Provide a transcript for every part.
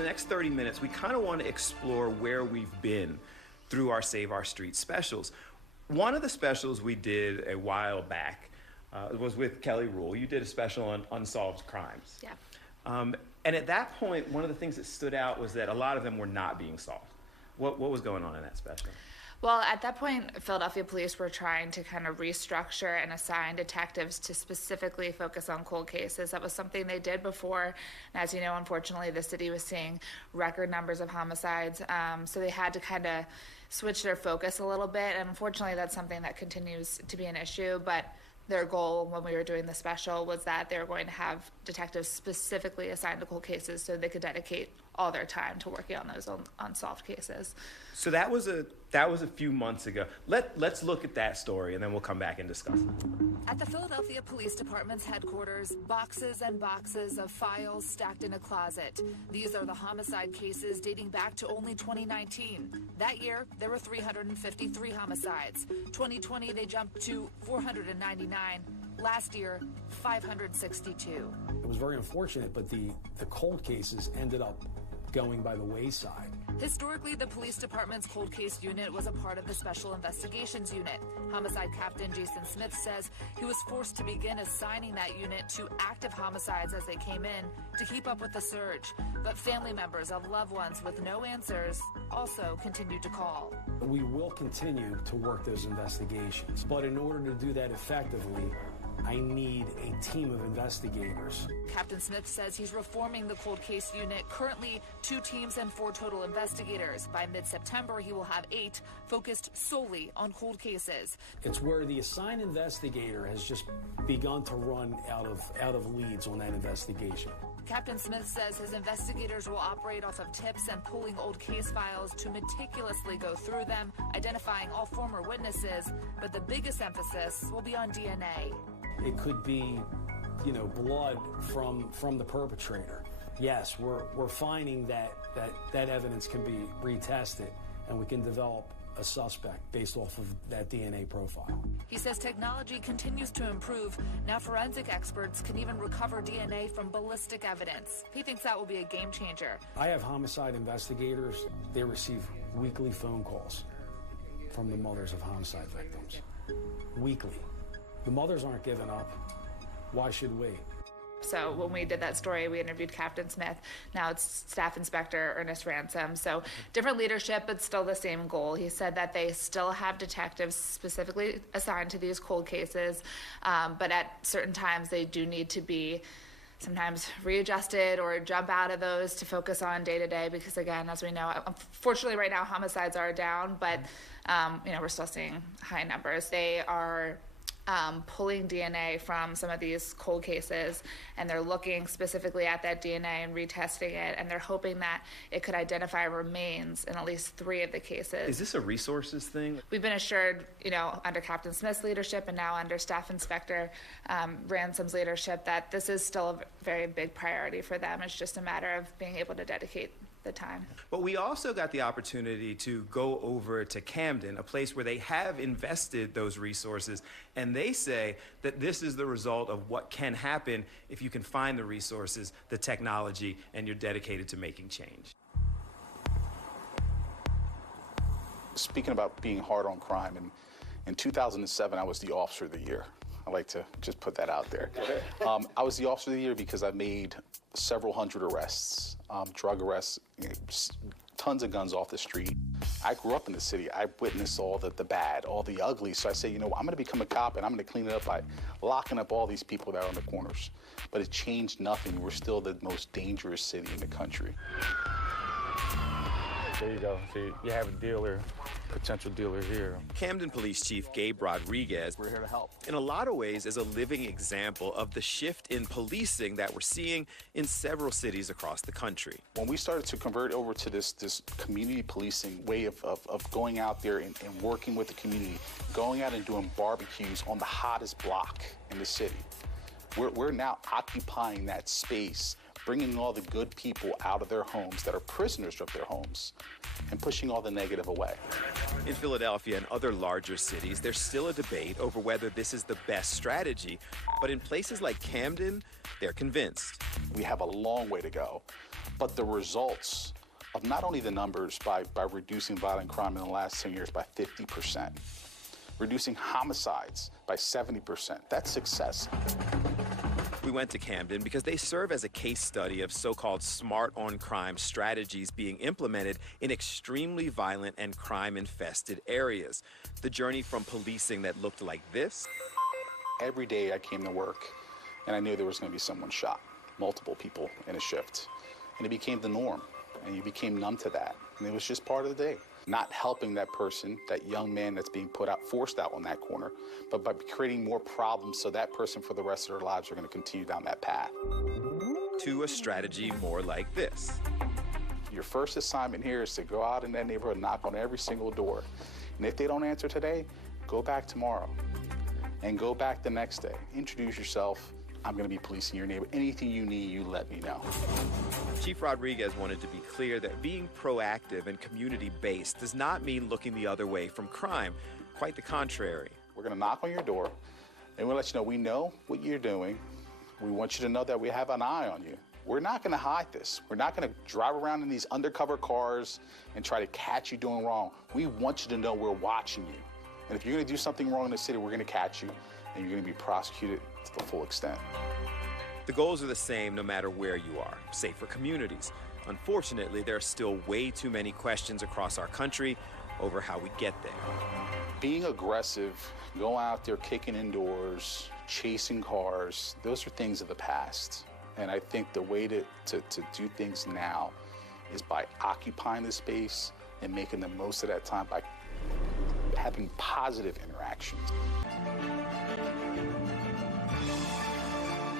the next 30 minutes, we kind of want to explore where we've been through our Save Our Street specials. One of the specials we did a while back was with Kelly Rule. You did a special on unsolved crimes. Yeah. And at that point, one of the things that stood out was that a lot of them were not being solved. What was going on in that special? Well, at that point, Philadelphia police were trying to kind of restructure and assign detectives to specifically focus on cold cases. That was something they did before. And as you know, unfortunately, the city was seeing record numbers of homicides. So they had to kind of switch their focus a little bit. And unfortunately, that's something that continues to be an issue. But their goal when we were doing the special was that they were going to have detectives specifically assigned to cold cases so they could dedicate all their time to working on those unsolved cases. So that was a few months ago. Let's look at that story and then we'll come back and discuss it. At the Philadelphia Police Department's headquarters, boxes and boxes of files stacked in a closet. These are the homicide cases dating back to only 2019. That year, there were 353 homicides. 2020, they jumped to 499. Last year, 562. It was very unfortunate, but the cold cases ended up going by the wayside. Historically, the police department's cold case unit was a part of the Special Investigations Unit. Homicide Captain Jason Smith says he was forced to begin assigning that unit to active homicides as they came in to keep up with the surge. But family members of loved ones with no answers also continued to call. We will continue to work those investigations, but in order to do that effectively, I need a team of investigators. Captain Smith says he's reforming the cold case unit. Currently, 2 teams and 4 total investigators. By mid-September, he will have 8 focused solely on cold cases. It's where the assigned investigator has just begun to run out of leads on that investigation. Captain Smith says his investigators will operate off of tips and pulling old case files to meticulously go through them, identifying all former witnesses, but the biggest emphasis will be on DNA. It could be, blood from the perpetrator. Yes, we're finding that evidence can be retested and we can develop a suspect based off of that DNA profile. He says technology continues to improve. Now forensic experts can even recover DNA from ballistic evidence. He thinks that will be a game changer. I have homicide investigators. They receive weekly phone calls from the mothers of homicide victims. Weekly. The mothers aren't giving up. Why should we? So when we did that story, we interviewed Captain Smith. Now it's Staff Inspector Ernest Ransom. So different leadership, but still the same goal. He said that they still have detectives specifically assigned to these cold cases, but at certain times they do need to be sometimes readjusted or jump out of those to focus on day-to-day because, again, as we know, unfortunately right now homicides are down, but we're still seeing high numbers. They are pulling DNA from some of these cold cases, and they're looking specifically at that DNA and retesting it, and they're hoping that it could identify remains in at least 3 of the cases. Is this a resources thing? We've been assured, under Captain Smith's leadership and now under Staff Inspector Ransom's leadership, that this is still a very big priority for them. It's just a matter of being able to dedicate the time. But we also got the opportunity to go over to Camden, a place where they have invested those resources, and they say that this is the result of what can happen if you can find the resources, the technology, and you're dedicated to making change. Speaking about being hard on crime, in 2007, I was the Officer of the Year. I like to just put that out there. I was the Officer of the Year because I made several hundred arrests, drug arrests, tons of guns off the street. I grew up in the city. I witnessed all the bad, all the ugly. So I say, I'm going to become a cop and I'm going to clean it up by locking up all these people that are on the corners. But it changed nothing. We're still the most dangerous city in the country. There you go. See, you have a dealer, potential dealer here. Camden Police Chief Gabe Rodriguez, We're here to help. in a lot of ways, is a living example of the shift in policing that we're seeing in several cities across the country. When we started to convert over to this community policing way of going out there and working with the community, going out and doing barbecues on the hottest block in the city, we're now occupying that space, bringing all the good people out of their homes that are prisoners of their homes and pushing all the negative away. In Philadelphia and other larger cities, there's still a debate over whether this is the best strategy. But in places like Camden, they're convinced. We have a long way to go. But the results of not only the numbers by reducing violent crime in the last 10 years by 50%, reducing homicides by 70%, that's success. We went to Camden because they serve as a case study of so-called smart on crime strategies being implemented in extremely violent and crime-infested areas. The journey from policing that looked like this. Every day I came to work and I knew there was going to be someone shot, multiple people in a shift. And it became the norm, and you became numb to that. And it was just part of the day. Not helping that person, that young man that's being forced out on that corner, but by creating more problems so that person for the rest of their lives are going to continue down that path. To a strategy more like this. Your first assignment here is to go out in that neighborhood and knock on every single door. And if they don't answer today, go back tomorrow. And go back the next day. Introduce yourself. I'm going to be policing your neighborhood. Anything you need, you let me know. Chief Rodriguez wanted to be clear that being proactive and community-based does not mean looking the other way from crime. Quite the contrary. We're going to knock on your door, and we'll let you know we know what you're doing. We want you to know that we have an eye on you. We're not going to hide this. We're not going to drive around in these undercover cars and try to catch you doing wrong. We want you to know we're watching you. And if you're going to do something wrong in the city, we're going to catch you, and you're going to be prosecuted to the full extent. The goals are the same no matter where you are, safer communities. Unfortunately, there are still way too many questions across our country over how we get there. Being aggressive, going out there kicking indoors, chasing cars, those are things of the past. And I think the way to do things now is by occupying the space and making the most of that time by having positive interactions.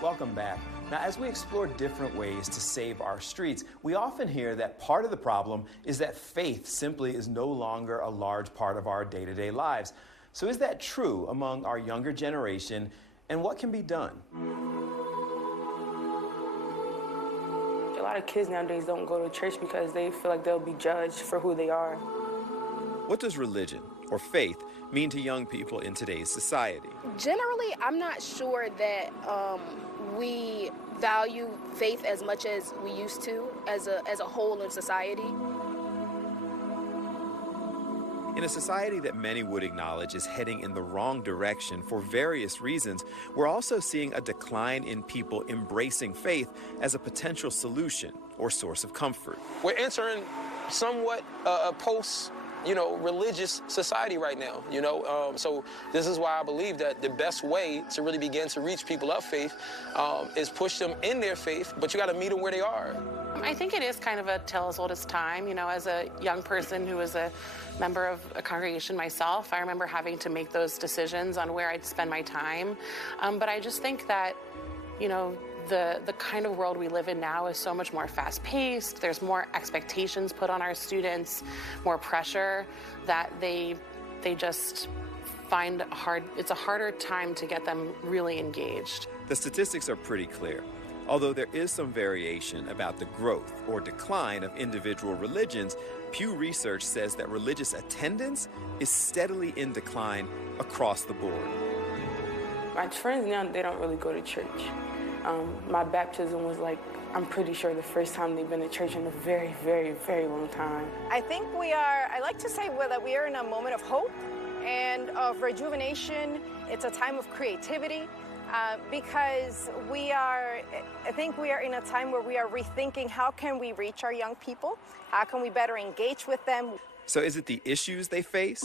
Welcome back. Now, as we explore different ways to save our streets, we often hear that part of the problem is that faith simply is no longer a large part of our day-to-day lives. So is that true among our younger generation, and what can be done? A lot of kids nowadays don't go to church because they feel like they'll be judged for who they are. What does religion or faith mean to young people in today's society? Generally, I'm not sure that we value faith as much as we used to as a whole of society. In a society that many would acknowledge is heading in the wrong direction for various reasons, we're also seeing a decline in people embracing faith as a potential solution or source of comfort. We're entering somewhat a religious society right now, so this is why I believe that the best way to really begin to reach people of faith is push them in their faith, but you got to meet them where they are. I think it is kind of a tale as old as time. As a young person who was a member of a congregation myself, I remember having to make those decisions on where I'd spend my time. But I just think that, the kind of world we live in now is so much more fast-paced. There's more expectations put on our students, more pressure that they just find it's a harder time to get them really engaged. The statistics are pretty clear. Although there is some variation about the growth or decline of individual religions, Pew Research says that religious attendance is steadily in decline across the board. My friends now, they don't really go to church. My baptism was I'm pretty sure the first time they've been to church in a very, very, very long time. I think I like to say that we are in a moment of hope and of rejuvenation. It's a time of creativity because I think we are in a time where we are rethinking how can we reach our young people? How can we better engage with them? So is it the issues they face?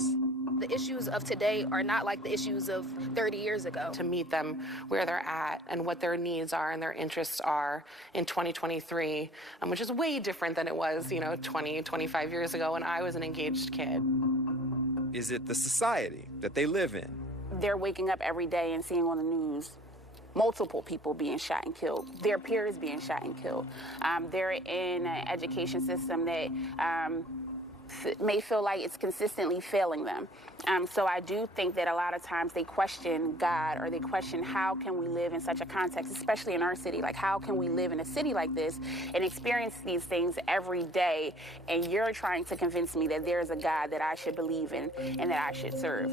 The issues of today are not like the issues of 30 years ago. To meet them where they're at and what their needs are and their interests are in 2023, which is way different than it was, 20, 25 years ago when I was an engaged kid. Is it the society that they live in? They're waking up every day and seeing on the news multiple people being shot and killed, their peers being shot and killed. They're in an education system that may feel like it's consistently failing them. So I do think that a lot of times they question God, or they question how can we live in such a context, especially in our city. Like, how can we live in a city like this and experience these things every day, and you're trying to convince me that there's a God that I should believe in and that I should serve.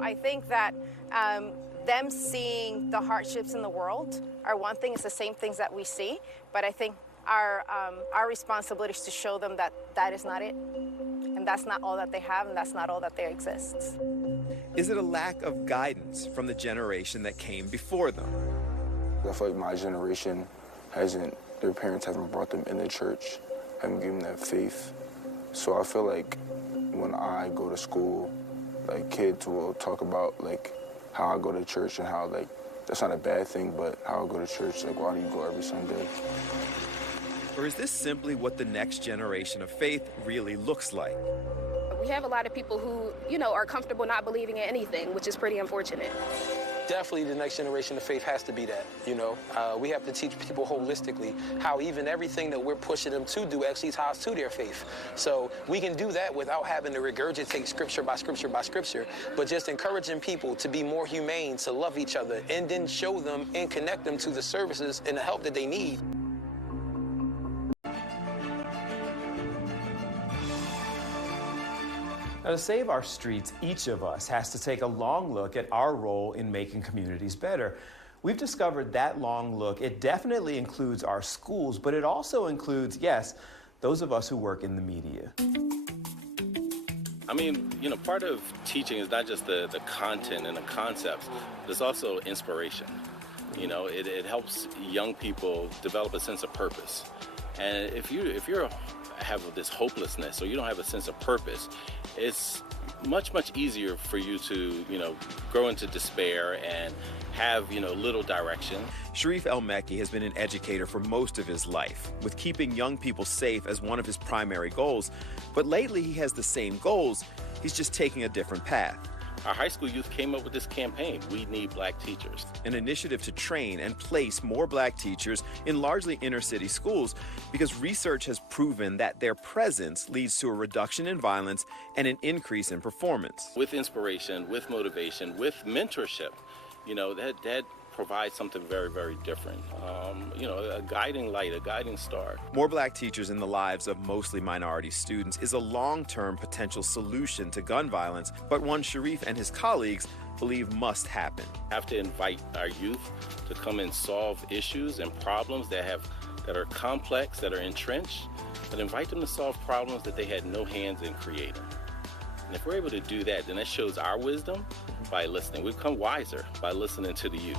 I think that them seeing the hardships in the world are one thing. It's the same things that we see, but I think our responsibility is to show them that that is not it, and that's not all that they have, and that's not all that there exists. Is it a lack of guidance from the generation that came before them? I feel like my generation their parents haven't brought them in the church, haven't given them that faith. So I feel like when I go to school, like kids will talk about like how I go to church and how like that's not a bad thing, but how I go to church, like why do you go every Sunday? Or is this simply what the next generation of faith really looks like? We have a lot of people who, are comfortable not believing in anything, which is pretty unfortunate. Definitely the next generation of faith has to be that, We have to teach people holistically how even everything that we're pushing them to do actually ties to their faith. So we can do that without having to regurgitate scripture by scripture by scripture, but just encouraging people to be more humane, to love each other, and then show them and connect them to the services and the help that they need. Now, to save our streets, each of us has to take a long look at our role in making communities better. We've discovered that long look, it definitely includes our schools, but it also includes, yes, those of us who work in the media. I mean, part of teaching is not just the content and the concepts, but it's also inspiration. It helps young people develop a sense of purpose. And if you have this hopelessness or you don't have a sense of purpose, it's much easier for you to grow into despair and have little direction. Sharif El-Mekki has been an educator for most of his life, with keeping young people safe as one of his primary goals. But lately he has the same goals, he's just taking a different path. Our high school youth came up with this campaign, We Need Black Teachers. An initiative to train and place more black teachers in largely inner city schools because research has proven that their presence leads to a reduction in violence and an increase in performance. With inspiration, with motivation, with mentorship, that provides something very, very different. A guiding light, a guiding star. More black teachers in the lives of mostly minority students is a long-term potential solution to gun violence, but one Sharif and his colleagues believe must happen. We have to invite our youth to come and solve issues and problems that are complex, that are entrenched, but invite them to solve problems that they had no hands in creating. And if we're able to do that, then that shows our wisdom by listening. We become wiser by listening to the youth.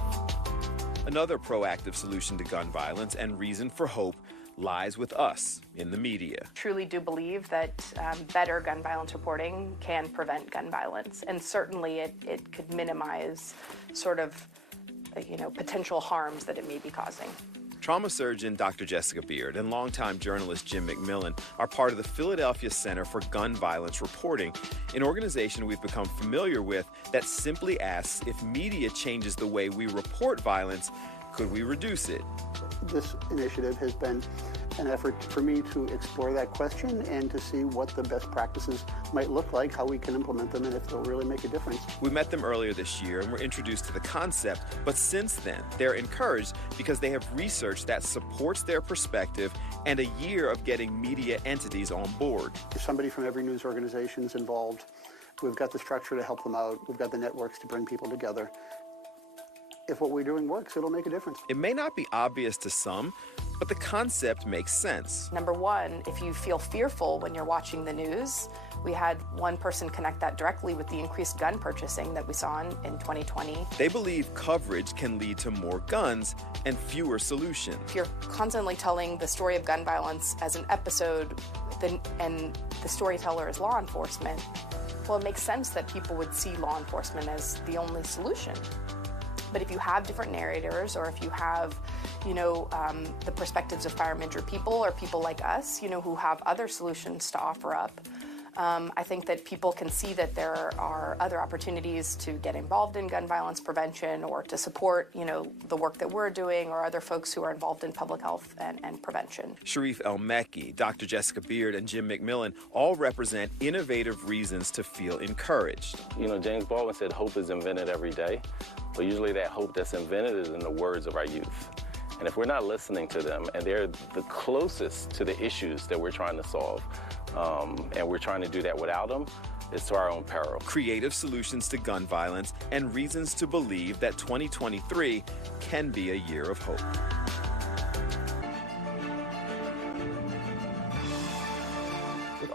Another proactive solution to gun violence and reason for hope lies with us in the media. Truly do believe that better gun violence reporting can prevent gun violence, and certainly it could minimize sort of, potential harms that it may be causing. Trauma surgeon Dr. Jessica Beard and longtime journalist Jim McMillan are part of the Philadelphia Center for Gun Violence Reporting, an organization we've become familiar with that simply asks if media changes the way we report violence, could we reduce it? This initiative has been an effort for me to explore that question and to see what the best practices might look like, how we can implement them, and if they'll really make a difference. We met them earlier this year and were introduced to the concept, but since then, they're encouraged because they have research that supports their perspective and a year of getting media entities on board. There's somebody from every news organization is involved. We've got the structure to help them out. We've got the networks to bring people together. If what we're doing works, it'll make a difference. It may not be obvious to some, but the concept makes sense. Number one, if you feel fearful when you're watching the news, we had one person connect that directly with the increased gun purchasing that we saw in 2020. They believe coverage can lead to more guns and fewer solutions. If you're constantly telling the story of gun violence as an episode and the storyteller is law enforcement, well, it makes sense that people would see law enforcement as the only solution. But if you have different narrators, or if you have, the perspectives of firearm injured people or people like us, who have other solutions to offer up, I think that people can see that there are other opportunities to get involved in gun violence prevention or to support, the work that we're doing, or other folks who are involved in public health and prevention. Sharif El-Mekki, Dr. Jessica Beard, and Jim McMillan all represent innovative reasons to feel encouraged. James Baldwin said hope is invented every day, but usually that hope that's invented is in the words of our youth. And if we're not listening to them, and they're the closest to the issues that we're trying to solve, and we're trying to do that without them, it's to our own peril. Creative solutions to gun violence and reasons to believe that 2023 can be a year of hope.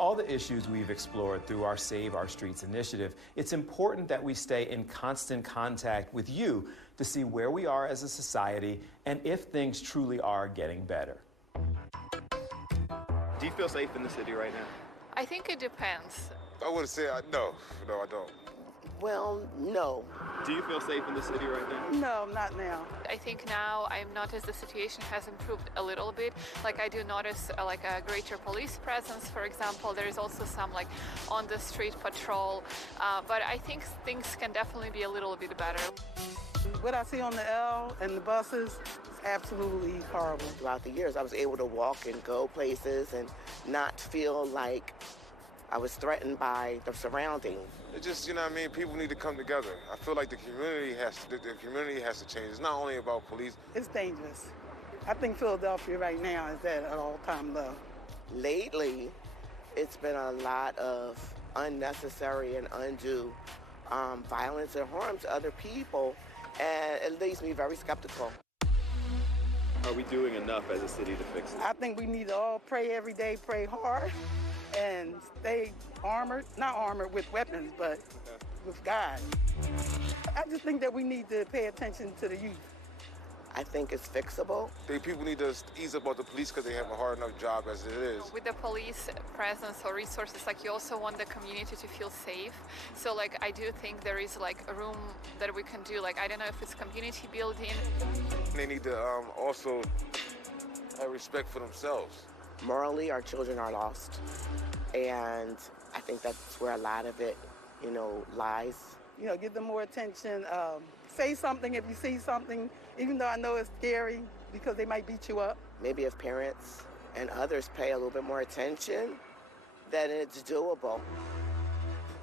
all the issues we've explored through our Save Our Streets initiative, it's important that we stay in constant contact with you to see where we are as a society and if things truly are getting better. Do you feel safe in the city right now? I think it depends. I wouldn't say no, I don't. Well, no. Do you feel safe in the city right now? No, not now. I think now I've noticed the situation has improved a little bit. Like I do notice like a greater police presence, for example. There is also some like on the street patrol, but I think things can definitely be a little bit better. What I see on the L and the buses is absolutely horrible. Throughout the years, I was able to walk and go places and not feel like I was threatened by the surroundings. It just, you know what I mean, people need to come together. I feel like the community has to change. It's not only about police. It's dangerous. I think Philadelphia right now is at an all-time low. Lately, it's been a lot of unnecessary and undue violence and harm to other people, and it leaves me very skeptical. Are we doing enough as a city to fix it? I think we need to all pray every day, pray hard, and stay armored, not armored with weapons, but with God. I just think that we need to pay attention to the youth. I think it's fixable. People need to ease up about the police because they have a hard enough job as it is. With the police presence or resources, like you also want the community to feel safe. So like I do think there is like a room that we can do, like I don't know if it's community building. They need to also have respect for themselves. Morally, our children are lost. And I think that's where a lot of it, lies. Give them more attention. Say something if you see something, even though I know it's scary because they might beat you up. Maybe if parents and others pay a little bit more attention, then it's doable.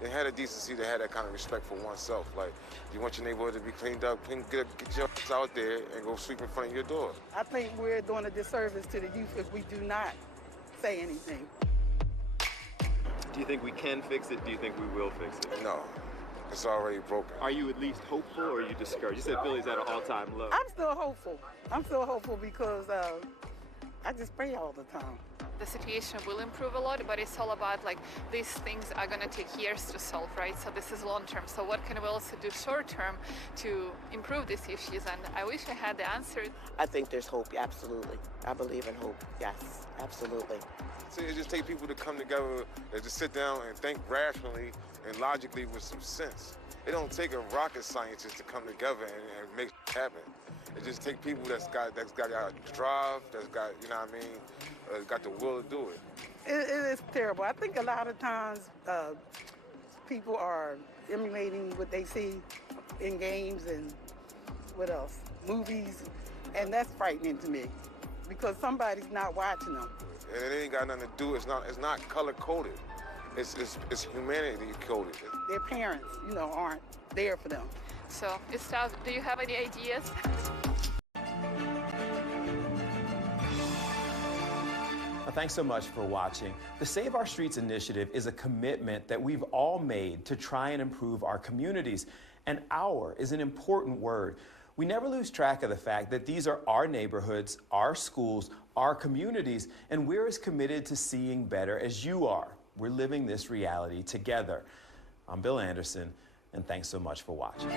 They had a decency to have that kind of respect for oneself. Like, if you want your neighborhood to be cleaned up, get your ass out there and go sweep in front of your door. I think we're doing a disservice to the youth if we do not say anything. Do you think we can fix it? Do you think we will fix it? No. It's already broken. Are you at least hopeful or are you discouraged? You said Philly's at an all-time low. I'm still hopeful. I'm still hopeful because I just pray all the time. The situation will improve a lot, but it's all about like these things are going to take years to solve, right? So this is long term. So what can we also do short term to improve these issues? And I wish I had the answer. I think there's hope, absolutely. I believe in hope, yes, absolutely. So it just takes people to come together and just sit down and think rationally and logically with some sense. It don't take a rocket scientist to come together and make it happen. It just takes people that's got drive, that's got, got the will to do it. It is terrible. I think a lot of times people are emulating what they see in games and what else? Movies, and that's frightening to me because somebody's not watching them. And it ain't got nothing to do, it's not color-coded. It's humanity coded. Their parents, aren't there for them. So it's tough. Do you have any ideas? Thanks so much for watching. The Save Our Streets initiative is a commitment that we've all made to try and improve our communities. And "our" is an important word. We never lose track of the fact that these are our neighborhoods, our schools, our communities, and we're as committed to seeing better as you are. We're living this reality together. I'm Bill Anderson, and thanks so much for watching.